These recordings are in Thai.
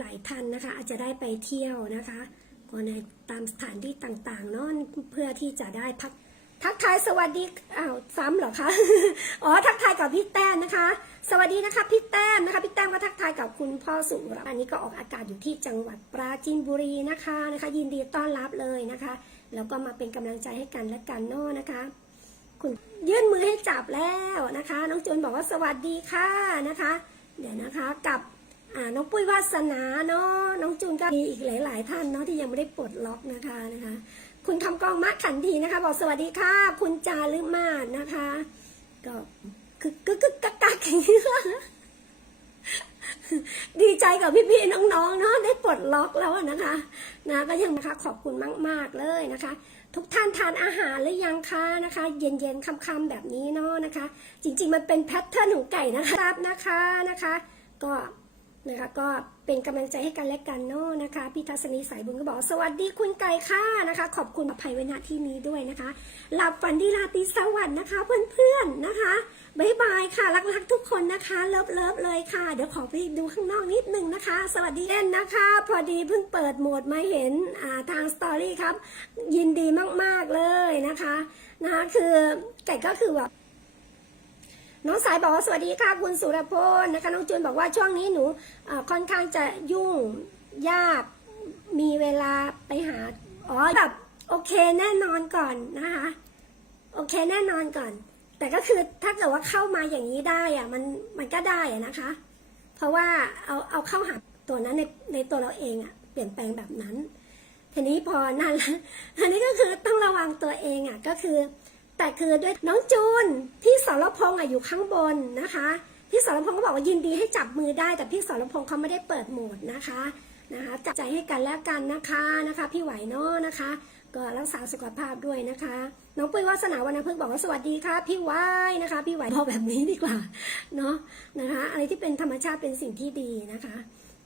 หลาย ๆ ท่านนะคะ อาจจะได้ไปเที่ยวนะคะก็ในตามสถานที่ต่างๆเนาะเพื่อที่จะได้พักทักทายสวัสดีอ้าวซ้ำเหรอคะอ๋อทักทายกับพี่แต้มนะคะ สวัสดีนะคะพี่แต้มนะคะพี่แต้มก็ทักทายกับคุณพ่อสุรอันนี้ก็ออกอากาศอยู่ที่จังหวัดปราจีนบุรีนะคะนะคะ ยินดีต้อนรับเลยนะคะแล้วก็มาเป็นกำลังใจให้กันและกันเนาะนะคะ คุณยื่นมือให้จับแล้วนะคะ น้องจูนบอกว่าสวัสดีค่ะนะคะ เดี๋ยวนะคะกับ อ่าน้องปุ้ยวาสนาเนาะน้องจูนก็มีอีกหลาย ๆ ท่านเนาะที่ยังไม่ได้ปลดล็อกนะคะนะคะ คุณคำกองมะขันทีนะคะ บอกสวัสดีค่ะ คุณจารึมาศนะคะ ก็คือกึกกึกกักกักอย่างนี้ดีใจกับพี่ๆน้องๆเนาะได้ปลดล็อกแล้วนะคะ นะก็ยังนะคะขอบคุณมาก ๆเลยนะคะ ทุกท่านทานอาหารหรือยังคะนะคะ เย็นๆค่ำๆแบบนี้เนาะนะคะ จริง ๆ มันเป็นแพทเทิร์นของไก่นะครับนะคะนะคะ ก็ นะคะก็เป็นกำลังใจให้กันและกันเนาะนะคะพี่ทัศนีสายบุญก็บอก สวัสดีคุณไก่ค่ะนะคะ ขอบคุณอภัยไว้ณที่นี้ด้วยนะคะ หลับฝันดีราตรีสวัสดิ์นะคะ เพื่อนๆนะคะบายบายค่ะรักๆทุกคนนะคะเลิฟเลิฟเลยค่ะ เดี๋ยวขอไปดูข้างนอกนิดนึงนะคะ สวัสดีเล่นนะคะ พอดีเพิ่งเปิดโหมดมาเห็นาทางสตอรี่ครับ ยินดีมากๆเลยนะคะนะคะคือไก่ก็คือแบบ น้องสายบอกว่าสวัสดีค่ะคุณสุรพลนะคะน้องจูนบอกว่าช่วงนี้หนูค่อนข้างจะยุ่งยากมีเวลาไปหาอ๋อแบบโอเคแน่นอนก่อนนะคะโอเคแน่นอนก่อน แต่ก็คือถ้าเกิดว่าเข้ามาอย่างนี้ได้อะมันมันก็ได้อะนะคะ เพราะว่าเอาเอาเข้าหาตัวนั้นในในตัวเราเองอะเปลี่ยนแปลงแบบนั้นทีนี้พอนั่นแล้วอันนี้ก็คือต้องระวังตัวเองอะก็คือ แต่คือด้วยน้องจูนพี่สรพงษ์อยู่ข้างบนนะคะ พี่สรพงษ์ก็บอกว่ายินดีให้จับมือได้แต่พี่สรพงษ์เขาไม่ได้เปิดโหมดนะคะนะคะจับใจให้กันแล้วกันนะคะนะคะ พี่ไหวเนาะนะคะ ก็รักษาสุขภาพด้วยนะคะน้องปุ้ยวาสนาวรรณพฤกษ์บอกว่าสวัสดีค่ะ พี่ไหวนะคะ พี่ไหวบอกแบบนี้ดีกว่าเนาะนะคะอะไรที่เป็นธรรมชาติเป็นสิ่งที่ดีนะคะ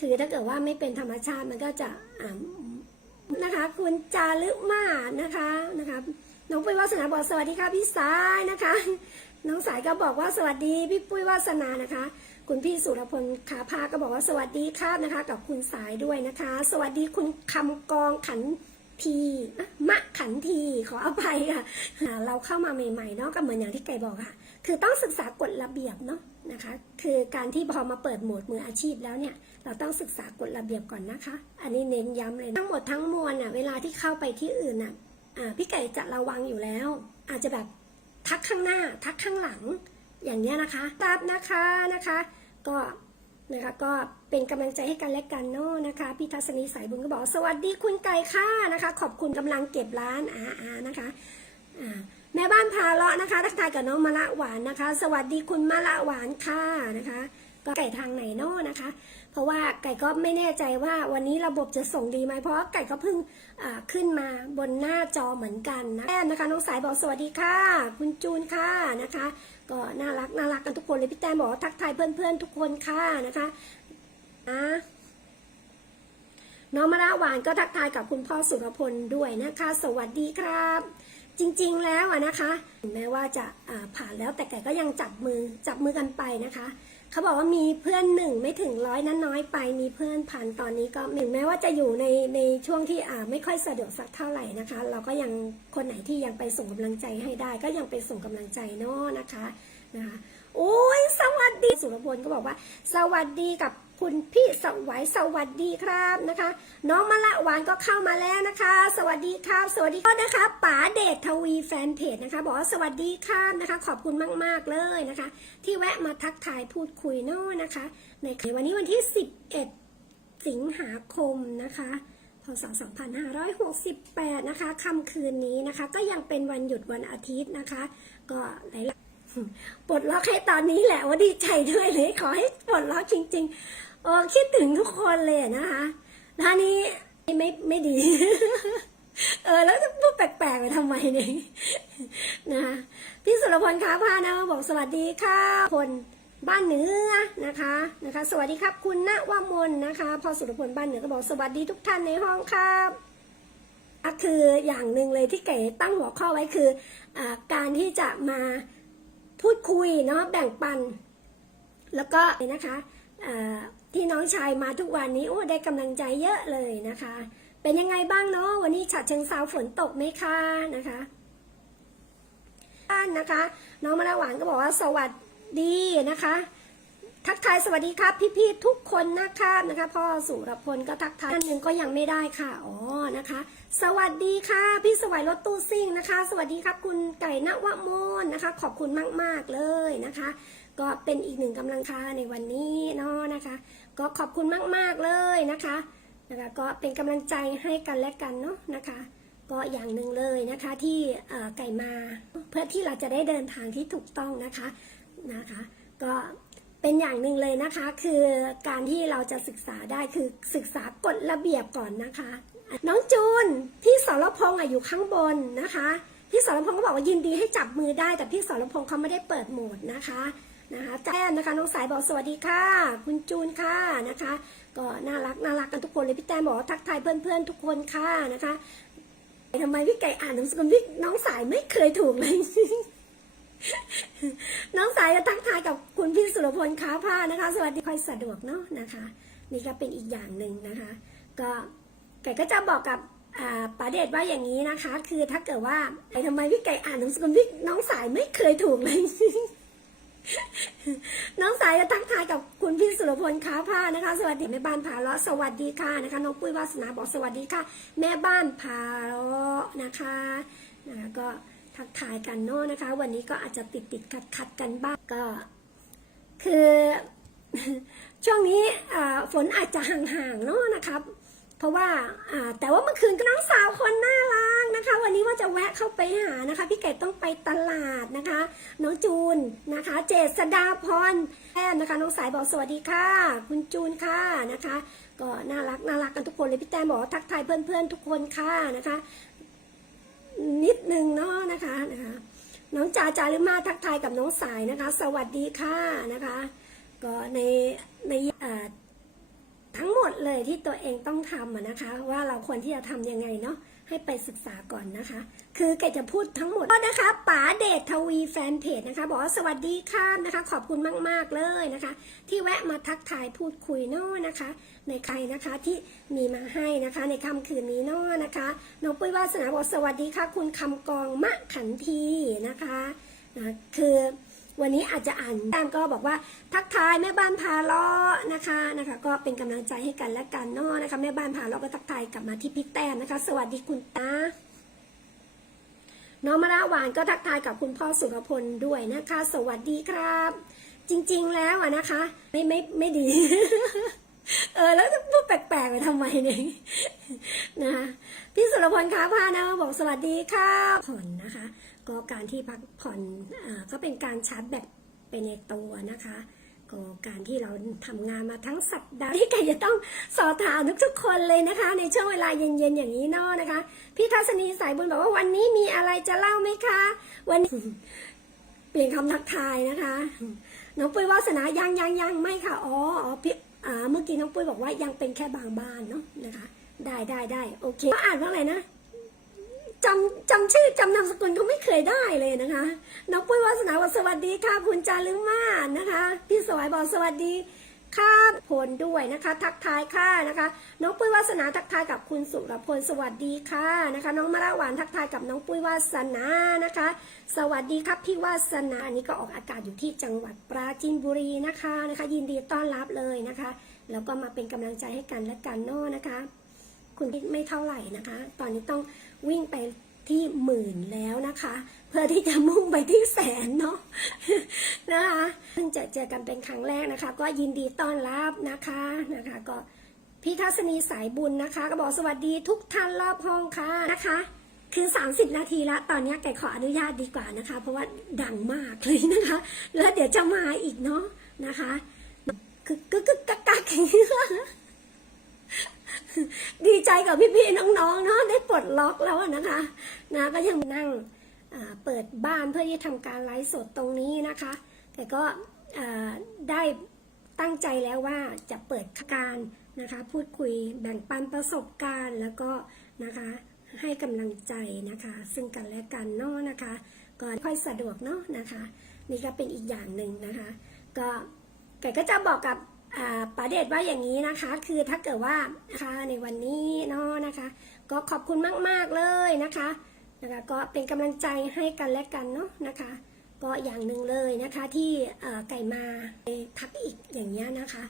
คือถ้าเกิดว่าไม่เป็นธรรมชาติมันก็จะอ่านะคะ คุณจารึมานะคะนะคะ น้องปุ้ยวาสนาบอกสวัสดีค่ะพี่สายนะคะ น้องสายก็บอกว่าสวัสดีพี่ปุ้ยวาสนานะคะ คุณพี่สุรพลขาพาก็บอกว่าสวัสดีครับนะคะ กับคุณสายด้วยนะคะ สวัสดีคุณคำกองขันทีมะขันทีขออภัยค่ะ เราเข้ามาใหม่ๆเนาะก็เหมือนอย่างที่ไก่บอกค่ะ คือต้องศึกษากฎระเบียบเนาะนะคะ คือการที่พอมาเปิดโหมดมืออาชีพแล้วเนี่ย เราต้องศึกษากฎระเบียบก่อนนะคะ อันนี้เน้นย้ำเลย ทั้งหมดทั้งมวลน่ะเวลาที่เข้าไปที่อื่นน่ะ พี่ไก่จะระวังอยู่แล้ว อาจจะแบบทักข้างหน้าทักข้างหลังอย่างเนี้ยนะคะทราบนะคะนะคะ ก็นะคะก็เป็นกำลังใจให้กันและกันเนาะนะคะพี่ทัศนีสายบุญก็บอกสวัสดีคุณไก่ค่ะนะคะ ขอบคุณกำลังเก็บร้านอาอานะคะอ่าแม่บ้านพาเลาะนะคะ ทักทายกับน้องมะละหวานนะคะ สวัสดีคุณมะละหวานค่ะนะคะ ก็ไก่ทางไหนนาะนะคะ เพราะว่าไก่ก็ไม่แน่ใจว่าวันนี้ระบบจะส่งดีไหมเพราะไก่ก็เพิ่งขึ้นมาบนหน้าจอเหมือนกันนะแต้มนะคะน้องสายบอกสวัสดีค่ะ คุณจูนค่ะนะคะ ก็น่ารักน่ารักกันทุกคนเลยพี่แต้มบอกทักทายเพื่อนๆทุกคนค่ะนะคะอะน้องมะระหวานก็ทักทายกับคุณพ่อสุรพลด้วยนะคะ สวัสดีครับ จริงๆแล้วนะคะแม้ว่าจะผ่านแล้วแต่ไก่ก็ยังจับมือจับมือกันไปนะคะ เขาบอกว่ามีเพื่อนหนึ่งไม่ถึงร้อยนั้นน้อยไป มีเพื่อนผ่านตอนนี้ก็ถึงแม้ว่าจะอยู่ในในช่วงที่อ่าไม่ค่อยสะดวกสักเท่าไหร่นะคะ เราก็ยังคนไหนที่ยังไปส่งกำลังใจให้ได้ ก็ยังไปส่งกำลังใจเนาะนะคะนะคะโอ้ยสวัสดีสุรพลก็บอกว่า สวัสดีกับ คุณพี่สวัยสวัสดีครับนะคะ น้องมะละหวานก็เข้ามาแล้วนะคะ สวัสดีครับสวัสดีครับนะคะป๋าเดชทวีแฟนเพจนะคะ บอกว่าสวัสดีครับนะคะ ขอบคุณมาก ๆ เลยนะคะ ที่แวะมาทักทายพูดคุยนาะนะคะ ในวันนี้วันที่ 11 สิงหาคมนะคะพศ2568 นะคะค่ำคืนนี้นะคะ ก็ยังเป็นวันหยุดวันอาทิตย์นะคะ ก็หลายปลดล็อกให้ตอนนี้แหละว่าดีใจด้วยเลย ขอให้ปลดล็อกจริง ๆ โอ้คิดถึงทุกคนเลยนะคะท่านี้ไม่ไม่ดี เออ แล้วจะพูดแปลกๆไปทำไมเนี่ยนะคะพี่สุรพลค้าพานะบอกสวัสดีค่ะคนบ้านเหนือนะคะนะคะ สวัสดีครับคุณณวมนนะคะพอสุรพลบ้านเหนือก็บอกสวัสดีทุกท่านในห้องครับคืออย่างหนึ่งเลยที่เก๋ตั้งหัวข้อไว้คืออการที่จะมาพูดคุยเนาะแบ่งปัน แล้วก็นะคะเอ่อ ที่น้องชายมาทุกวันนี้โอ้ได้กำลังใจเยอะเลยนะคะ เป็นยังไงบ้างเนาะวันนี้ฉะเชิงเซาฝนตกไหมคะนะคะบ้านนะคะ น้องมะละหวานก็บอกว่าสวัสดีนะคะ ทักทายสวัสดีครับพี่ๆทุกคนนะคะนะคะพ่อสุรพลก็ทักทายท่านหนึ่งก็ยังไม่ได้ค่ะอ๋อนะคะ สวัสดีค่ะ พี่สวัยรถตู้ซิ่งนะคะ สวัสดีครับคุณไก่ณวโมนนะคะ ขอบคุณมากๆเลยนะคะ ก็เป็นอีกหนึ่งกำลังใจในวันนี้เนาะนะคะ ก็ขอบคุณมากๆเลยนะคะนะคะก็เป็นกำลังใจให้กันและกันเนาะนะคะ ก็อย่างหนึ่งเลยนะคะที่ไก่มาเพื่อที่เราจะได้เดินทางที่ถูกต้องนะคะนะคะ ก็ เป็นอย่างหนึ่งเลยนะคะ คือการที่เราจะศึกษาได้คือศึกษากฎระเบียบก่อนนะคะ น้องจูนพี่สรพงษ์อยู่ข้างบนนะคะพี่สรพงษ์ก็บอกว่ายินดีให้จับมือได้แต่พี่สรพงษ์เขาไม่ได้เปิดโหมดนะคะนะคะแจ้นนะคะน้องสายบอกสวัสดีค่ะ คุณจูนค่ะนะคะ ก็น่ารักน่ารักกันทุกคนเลยพี่แต้มบอกว่าทักทายเพื่อนๆทุกคนค่ะนะคะทำไมพี่ไก่อ่านหนังสือพี่น้องสายไม่เคยถูกเลย น้องสายจะทักทายกับคุณพี่สุรพลค้าผ้านะคะ สวัสดีค่อยสะดวกเนาะนะคะ นี่ก็เป็นอีกอย่างหนึ่งนะคะ ก็ไก่ก็จะบอกกับอ่าป๋าเดชว่าอย่างนี้นะคะ คือถ้าเกิดว่าไอ้ทำไมพี่ไก่อ่านหนังสือพี่น้องสายไม่เคยถูกเลยน้องสายจะทักทายกับคุณพี่สุรพลค้าผ้านะคะ สวัสดีแม่บ้านผาเลาะสวัสดีค่ะนะคะน้องปุ้ยวาสนาบอกสวัสดีค่ะ แม่บ้านผาเลาะนะคะนะคะก็ ทักทายกันเนาะนะคะ วันนี้ก็อาจจะติดติดขัดขัดกันบ้างก็ คือช่วงนี้ฝนอาจจะห่างๆเนาะนะครับ เพราะว่าแต่ว่าเมื่อคืนก็น้องสาวคนน่ารักนะคะ วันนี้ว่าจะแวะเข้าไปหานะคะ พี่ไก่ต้องไปตลาดนะคะ น้องจูนนะคะ เจษดาพรแอนนะคะ น้องสายบอกสวัสดีค่ะ คุณจูนค่ะนะคะ ก็น่ารักน่ารักกันทุกคนเลยพี่แต้มบอกทักทายเพื่อนๆทุกคนค่ะนะคะ นิดนึงเนาะนะคะนะคะ น้องจาจาหรือมาทักทายกับน้องสายนะคะ สวัสดีค่ะนะคะ ก็ในในทั้งหมดเลยที่ตัวเองต้องทำนะคะ ว่าเราควรที่จะทำยังไงเนาะ ให้ไปศึกษาก่อนนะคะ คือแกจะพูดทั้งหมดก็นะคะป๋าเดชทวีแฟนเพจนะคะ บอกว่าสวัสดีค่ะนะคะ ขอบคุณมาก ๆ เลยนะคะ ที่แวะมาทักทายพูดคุยนาะนะคะ ในใครนะคะที่มีมาให้นะคะ ในค่ำคืนนี้นาะนะคะน้องปุ้ยวาสนาบอกสวัสดีค่ะ คุณคำกองมะขันทีนะคะนะคือ วันนี้อาจจะอ่านแต้มก็บอกว่าทักทายแม่บ้านพาลาะนะคะนะคะ ก็เป็นกำลังใจให้กันและกันเนาะนะคะ แม่บ้านพาลาะก็ทักทายกลับมาที่พี่แต้มนะคะ สวัสดีคุณตาน้องมะระหวานก็ทักทายกับคุณพ่อสุรพลด้วยนะคะ สวัสดีครับ จริงๆแล้วอะนะคะ ไม่ไม่ไม่ดี เออแล้วพูดแปลกๆไปทำไมเนี่ยนะคะพี่สุรพลค้าพานะบอกสวัสดีค่ะผ่อนนะคะ ก็การที่พักผ่อนอก็เป็นการชาร์จแบตไปในตัวนะคะก็การที่เราทำงานมาทั้งสัปดาห์ที่ไก่จะต้องสอบถามทุกๆคนเลยนะคะ ในช่วงเวลาเย็นๆอย่างนี้นานะคะ พี่ทัศนีสายบุญบอกว่าวันนี้มีอะไรจะเล่าไหมคะ วันเปลี่ยนคำทักทายนะคะน้องปุ้ยวาสนายังยังยังไม่ค่ะอ๋ออ๋อพี่อ่าเมื่อกี้น้องปุ้ยบอกว่ายังเป็นแค่บางบ้านเนาะนะคะ ได้ได้ได้โอเคก็อ่านว่าอะไรนะ จำจำชื่อจำนามสกุลเขาไม่เคยได้เลยนะคะน้องปุ้ยวาสนาบอกสวัสดีค่ะ คุณจารึมาศนะคะ พี่สวายบอกสวัสดีค่ะพลด้วยนะคะ ทักทายค่ะนะคะน้องปุ้ยวาสนาทักทายกับคุณสุรพลสวัสดีค่ะนะคะ น้องมะระหวานทักทายกับน้องปุ้ยวาสนานะคะ สวัสดีครับพี่วาสนาอันนี้ก็ออกอากาศอยู่ที่จังหวัดปราจีนบุรีนะคะนะคะ ยินดีต้อนรับเลยนะคะแล้วก็มาเป็นกำลังใจให้กันและกันเนาะนะคะ คุณไม่เท่าไหร่นะคะ ตอนนี้ต้อง วิ่งไปที่หมื่นแล้วนะคะ เพื่อที่จะมุ่งไปที่แสนเนาะนะคะเพิ่งจะเจอกันเป็นครั้งแรกนะคะ ก็ยินดีต้อนรับนะคะนะคะ ก็พี่ทัศนีสายบุญนะคะ ก็บอกสวัสดีทุกท่านรอบห้องค่ะนะคะคือ 30 นาทีละตอนนี้ไก่ขออนุญาตดีกว่านะคะ เพราะว่าดังมากเลยนะคะ แล้วเดี๋ยวจะมาอีกเนาะนะคะ คือกึกกึกกักกักอย่างนี้ ดีใจกับพี่ๆน้องๆเนาะได้ปลดล็อกแล้วนะคะนะก็ยังนั่งเปิดบ้านเพื่อที่ทำการไลฟ์สดตรงนี้นะคะ แต่ก็ได้ตั้งใจแล้วว่าจะเปิดการนะคะ พูดคุยแบ่งปันประสบการณ์แล้วก็นะคะให้กำลังใจนะคะ ซึ่งกันและกันเนาะนะคะก็ค่อยสะดวกเนาะนะคะ นี่ก็เป็นอีกอย่างหนึ่งนะคะ ก็ไก่ก็จะบอกกับ ป๋าเดชว่าอย่างนี้นะคะ คือถ้าเกิดว่านะคะในวันนี้เนาะนะคะ ก็ขอบคุณมาก ๆ เลยนะคะนะคะก็เป็นกำลังใจให้กันและกันเนาะนะคะ ก็อย่างหนึ่งเลยนะคะที่เอ่อไก่มาทักอีกอย่างเงี้ยนะคะ